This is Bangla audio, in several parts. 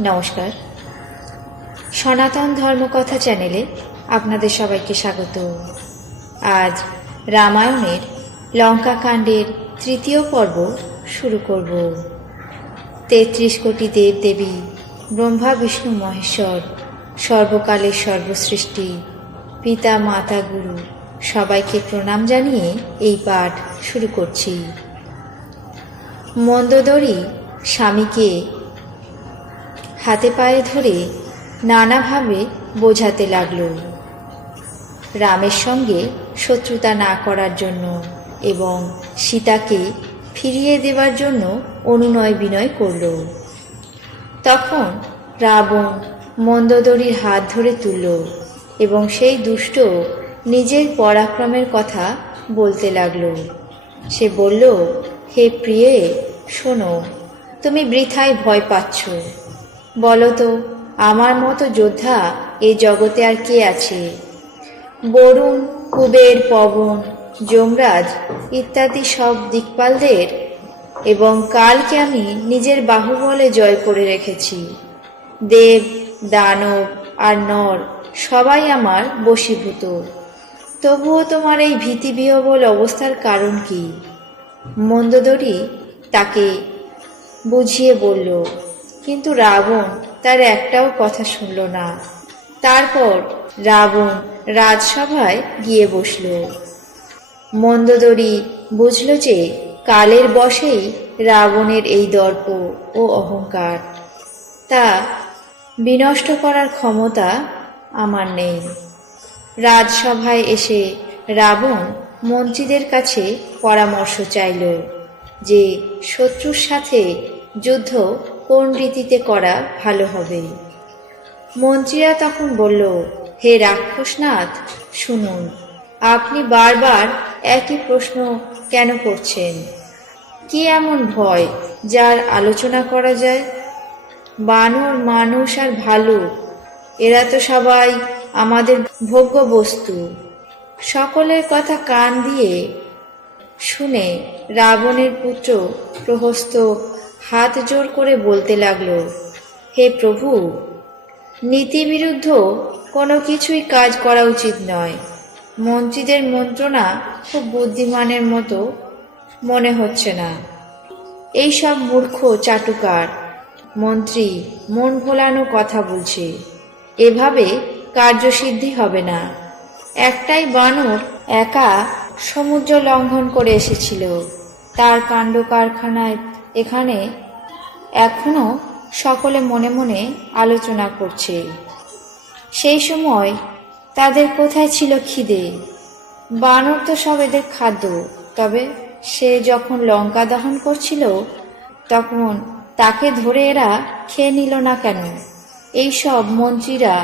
নমস্কার। সনাতন ধর্মকথা চ্যানেলে আপনাদের সবাইকে স্বাগত। আজ রামায়ণের লঙ্কাকাণ্ডের তৃতীয় পর্ব শুরু করব। তেত্রিশ কোটি দেব দেবী ব্রহ্মা, বিষ্ণু, মহেশ্বর, সর্বকালের সর্বসৃষ্টি, পিতা, মাতা, গুরু, সবাইকে প্রণাম জানিয়ে এই পাঠ শুরু করছি। মন্দোদরী স্বামীকে হাতে পায়ে ধরে নানাভাবে বোঝাতে লাগল। রামের সঙ্গে শত্রুতা না করার জন্য এবং সীতাকে ফিরিয়ে দেওয়ার জন্য অনুনয় বিনয় করল। তখন রাবণ মন্দদরির হাত ধরে তুলল এবং সেই দুষ্ট নিজের পরাক্রমের কথা বলতে লাগল। সে বলল, হে প্রিয়ে, শোনো, তুমি বৃথায় ভয় পাচ্ছ। বলো তো আমার মতো যোদ্ধা এ জগতে আর কে আছে? বরুণ, কুবের, পবন, যমরাজ ইত্যাদি সব দিকপালদের এবং কালকে আমি নিজের বাহুবলে জয় করে রেখেছি। দেব, দানব আর নর সবাই আমার বশীভূত। তবুও তোমার এই ভীতিবিহবল অবস্থার কারণ কি? মন্দোদরী তাকে বুঝিয়ে বলল কিন্তু রাবণ তার একটাও কথা শুনল না। তারপর রাবণ রাজসভায় গিয়ে বসল। মন্দোদরী বুঝল যে কালের বশেই রাবণের এই দর্প ও অহংকার। তা বিনষ্ট করার ক্ষমতা আমার নেই। রাজসভায় এসে রাবণ মন্ত্রীদের কাছে পরামর্শ চাইল যে শত্রুর সাথে যুদ্ধ কোন রীতিতে করা ভালো হবে? মন্ত্রীরা তখন বলল, হে রাক্ষসনাথ, শুনুন, আপনি বারবার একই প্রশ্ন কেন করছেন? কি এমন ভয় যার আলোচনা করা যায়? বানর, মানুষ আর ভালুক এরা তো সবাই আমাদের ভোগ্য বস্তু সকলের কথা কান দিয়ে শুনে রাবণের পুত্র প্রহস্ত হাত জোর করে বলতে লাগল, হে প্রভু নীতিবিরুদ্ধ কোনো কিছুই কাজ করা উচিত নয়। মন্ত্রীদের মন্ত্রণা খুব বুদ্ধিমানের মতো মনে হচ্ছে না। এই সব মূর্খ চাটুকার। মন্ত্রী, মন ভোলানো কথা বলছে। এভাবে কার্যসিদ্ধি হবে না। একটাই বানর একা সমুদ্র লঙ্ঘন করে এসেছিল। তার কাণ্ড কারখানায় এখানে এখনও সকলে মনে মনে আলোচনা করছে। সেই সময় তাদের কোথায় ছিল খিদে? বানর তো সব এদের খাদ্য, তবে সে যখন লঙ্কা দহন করছিল, তখন তাকে ধরে এরা খেয়ে নিল না কেন? এই সব মন্ত্রীরা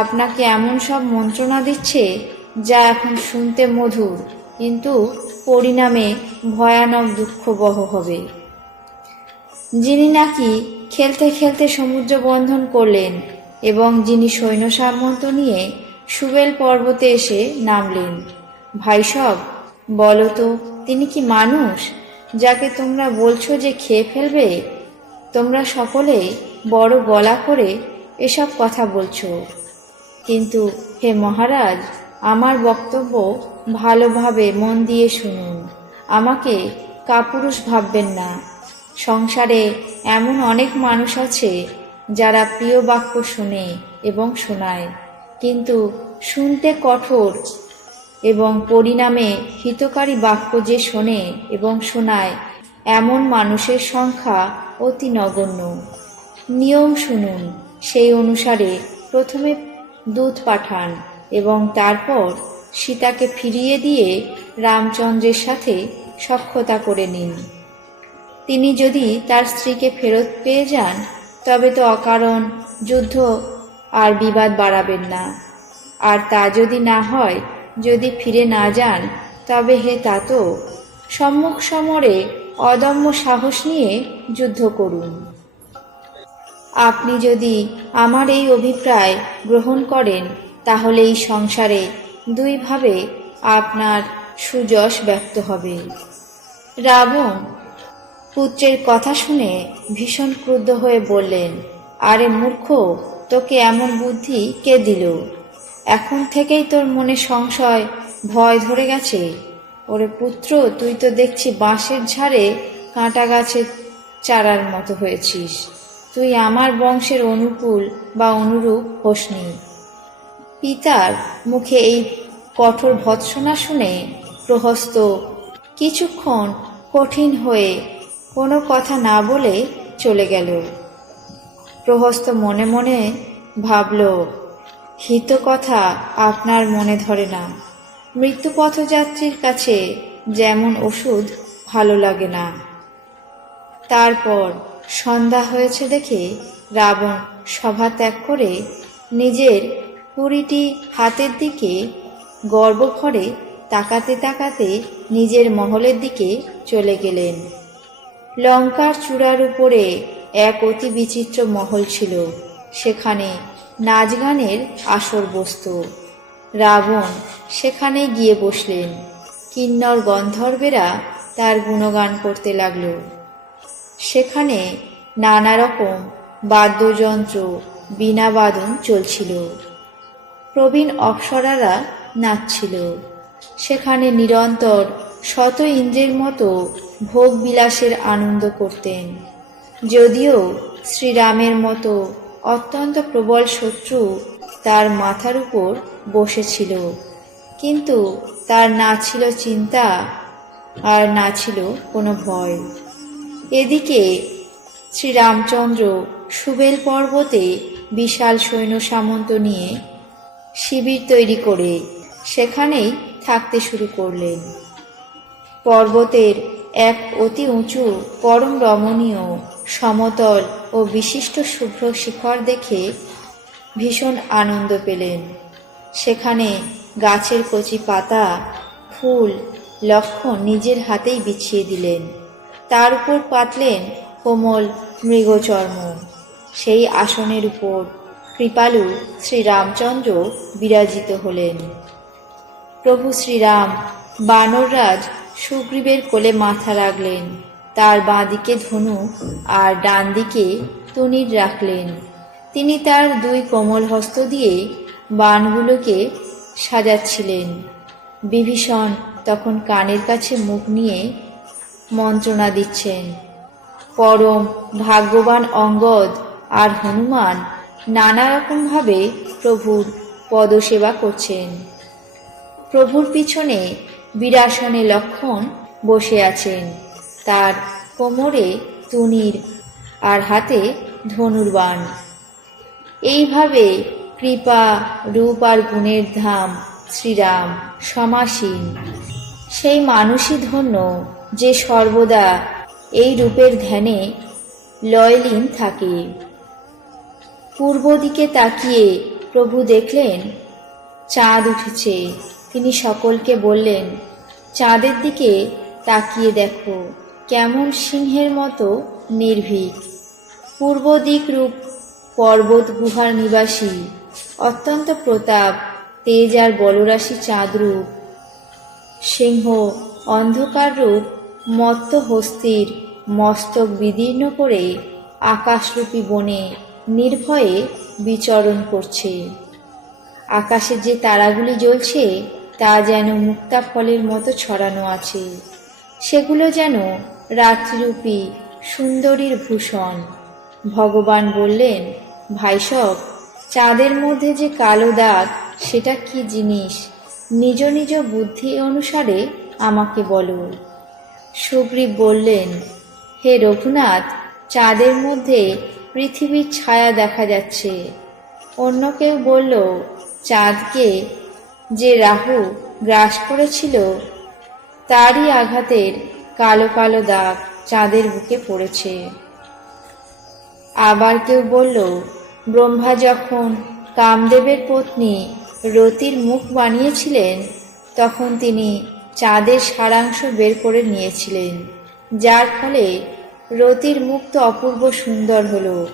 আপনাকে এমন সব মন্ত্রণা দিচ্ছে যা এখন শুনতে মধুর, কিন্তু পরিণামে ভয়ানক দুঃখবহ হবে। যিনি নাকি খেলতে খেলতে সমুদ্র বন্ধন করলেন এবং যিনি সৈন্য সামন্ত নিয়ে সুবেল পর্বতে এসে নামলেন। ভাই সব, বলো তো, তিনি কি মানুষ, যাকে তোমরা বলছো যে খেয়ে ফেলবে? তোমরা সকলে বড় গলা করে এসব কথা বলছো। কিন্তু হে মহারাজ, আমার বক্তব্য ভালোভাবে মন দিয়ে শুনুন। আমাকে কাপুরুষ ভাববেন না। সংসারে এমন অনেক মানুষ আছে যারা প্রিয় বাক্য শুনে এবং শোনায়, কিন্তু শুনতে কঠোর এবং পরিণামে হিতকারী বাক্য যে শোনে এবং শোনায়, এমন মানুষের সংখ্যা অতি নগণ্য। নিয়ম শুনুন, সেই অনুসারে প্রথমে দুধ পাঠান এবং তারপর সীতাকে ফিরিয়ে দিয়ে রামচন্দ্রের সাথে সক্ষতা করে নিন। তিনি যদি তার স্ত্রীকে ফেরত পেয়ে যান, তবে তো অকারণ, যুদ্ধ আর বিবাদ বাড়াবেন না। আর তা যদি না হয়, যদি ফিরে না যান, তবে হে তাতো, সম্মুখ সমরে অদম্য সাহস নিয়ে যুদ্ধ করুন। আপনি যদি আমার এই অভিপ্রায় গ্রহণ করেন, তাহলে এই সংসারে দুইভাবে আপনার সুযশ ব্যক্ত হবে। রাবণ পুত্রের কথা শুনে ভীষণ ক্রুদ্ধ হয়ে বললেন, আরে মূর্খ, তোকে এমন বুদ্ধি কে দিল? এখন থেকেই তোর মনে সংশয়, ভয় ধরে গেছে। ওরে পুত্র, তুই তো দেখছি বাঁশের ঝাড়ে কাঁটা গাছের চারার মতো হয়েছিস। তুই আমার বংশের অনুকূল বা অনুরূপ হোসনি। পিতার মুখে এই কঠোর ভৎসনা শুনে প্রহস্ত কিছুক্ষণ কঠিন হয়ে কোনো কথা না বলে চলে গেল। প্রহস্ত মনে মনে ভাবল, হিত কথা আপনার মনে ধরে না। মৃত্যুপথযাত্রীর কাছে যেমন ওষুধ, ভালো লাগে না। তারপর সন্ধ্যা হয়েছে দেখে রাবণ সভা ত্যাগ করে নিজের কুড়িটি হাতের দিকে গর্বভরে তাকাতে তাকাতে নিজের মহলের দিকে চলে গেলেন। লঙ্কার চূড়ার উপরে এক অতি বিচিত্র মহল ছিল। সেখানে নাচ গানের আসর বসত। রাবণ সেখানে গিয়ে বসলেন। কিন্নর গন্ধর্বেরা তার গুণগান করতে লাগল। সেখানে নানা রকম বাদ্যযন্ত্র, বীণাবাদন চলছিল। প্রবীণ অপ্সরারা নাচছিল। সেখানে নিরন্তর শত ইন্দ্রের মতো ভোগ বিলাসের আনন্দ করতেন। যদিও শ্রীরামের মতো অত্যন্ত প্রবল শত্রু তার মাথার উপর বসেছিল, কিন্তু তার না ছিল চিন্তা আর না ছিল কোনো ভয়। এদিকে শ্রীরামচন্দ্র সুবেল পর্বতে বিশাল সৈন্য সামন্ত নিয়ে শিবির তৈরি করে সেখানেই থাকতে শুরু করলেন। পর্বতের এক অতি উঁচু, পরম রমণীয়, সমতল ও বিশিষ্ট শুভ্র শিখর দেখে ভীষণ আনন্দ পেলেন। সেখানে গাছের কচি পাতা, ফুল লক্ষণ নিজের হাতেই বিছিয়ে দিলেন। তার উপর পাতলেন কোমল মৃগচর্ম। সেই আসনের উপর কৃপালু শ্রীরামচন্দ্র বিরাজিত হলেন। প্রভু শ্রীরাম, বানররাজ সুগ্রীবের কোলে মাথা রাখলেন। তার বাঁদিকে ধনু আর ডান দিকে তুনির রাখলেন। তিনি তার দুই কোমল হস্ত দিয়ে বানগুলোকে সাজাচ্ছিলেন। বিভীষণ তখন কানের কাছে মুখ নিয়ে মন্ত্রণা দিচ্ছেন, পরম ভাগ্যবান অঙ্গদ আর হনুমান নানা রকমভাবে প্রভুর পদসেবা করছেন। প্রভুর পিছনে বিরাসনে লক্ষণ বসে আছেন। তার কোমরে তুনির আর হাতে ধনুর্বাণ। এইভাবে কৃপা, রূপ আর গুণের ধাম শ্রীরাম সমাসীন। সেই মানুষই ধন্য যে সর্বদা এই রূপের ধ্যানে লয়লীন থাকে। পূর্ব দিকে তাকিয়ে প্রভু দেখলেন, চাঁদ উঠেছে। তিনি সকলকে বললেন, চাঁদের দিকে তাকিয়ে দেখো, কেমন সিংহের মতো নির্ভীক। পূর্ব দিক রূপ পর্বত গুহার নিবাসী, অত্যন্ত প্রতাপ, তেজ আর বলরাশি চাঁদ রূপ। সিংহ অন্ধকার রূপ, মত্ত হস্তির, মস্তক বিদীর্ণ করে আকাশরূপী বনে নির্ভয়ে বিচরণ করছে। আকাশে যে তারাগুলি জ্বলছে তা যেন মুক্তা ফলের মতো ছড়ানো আছে। সেগুলো যেন রাত্রিরূপী সুন্দরীর ভূষণ। ভগবান বললেন ভাইসব চাঁদের মধ্যে যে কালো দাগ, সেটা কি জিনিস? নিজ নিজ বুদ্ধি অনুসারে আমাকে বলো। সুগ্রীব বললেন, হে রঘুনাথ, চাঁদের মধ্যে পৃথিবীর ছায়া দেখা যাচ্ছে। অন্য কেউ বলল, চাঁদকে যে রাহু গ্রাস করেছিল, তারই আঘাতের কালো কালো দাগ চাঁদের বুকে পড়েছে। আবার কেউ বলল, ব্রহ্মা যখন কামদেবের পত্নী রতির মুখ বানিয়েছিলেন, তখন তিনি চাঁদের সারাংশ বের করে নিয়েছিলেন, যার ফলে রতির মুখ তো অপূর্ব সুন্দর হলো,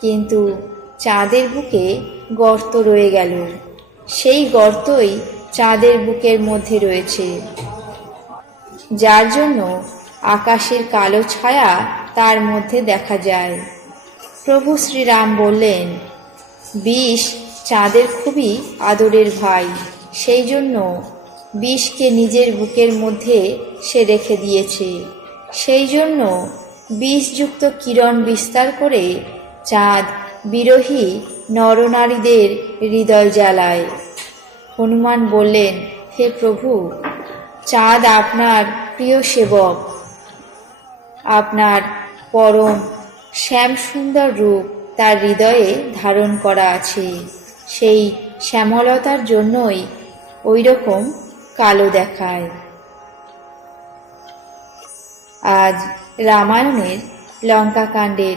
কিন্তু চাঁদের বুকে গর্ত রয়ে গেল। সেই গর্তই চাঁদের বুকের মধ্যে রয়েছে। যার জন্য আকাশের কালো ছায়া তার মধ্যে দেখা যায়। প্রভু শ্রীরাম বললেন, বিষ চাঁদের খুবই আদরের ভাই, সেই জন্য বিষকে নিজের বুকের মধ্যে সে রেখে দিয়েছে। সেই জন্য বিষযুক্ত কিরণ বিস্তার করে চাঁদ বিরোহী নরনারীদের হৃদয় জ্বালায়। হনুমান বললেন, হে প্রভু, চাঁদ আপনার প্রিয় সেবক। আপনার পরম শ্যাম সুন্দর রূপ তার হৃদয়ে ধারণ করা আছে। সেই শ্যামলতার জন্যই ওই রকম কালো দেখায়। আজ রামায়ণের লঙ্কাকাণ্ডের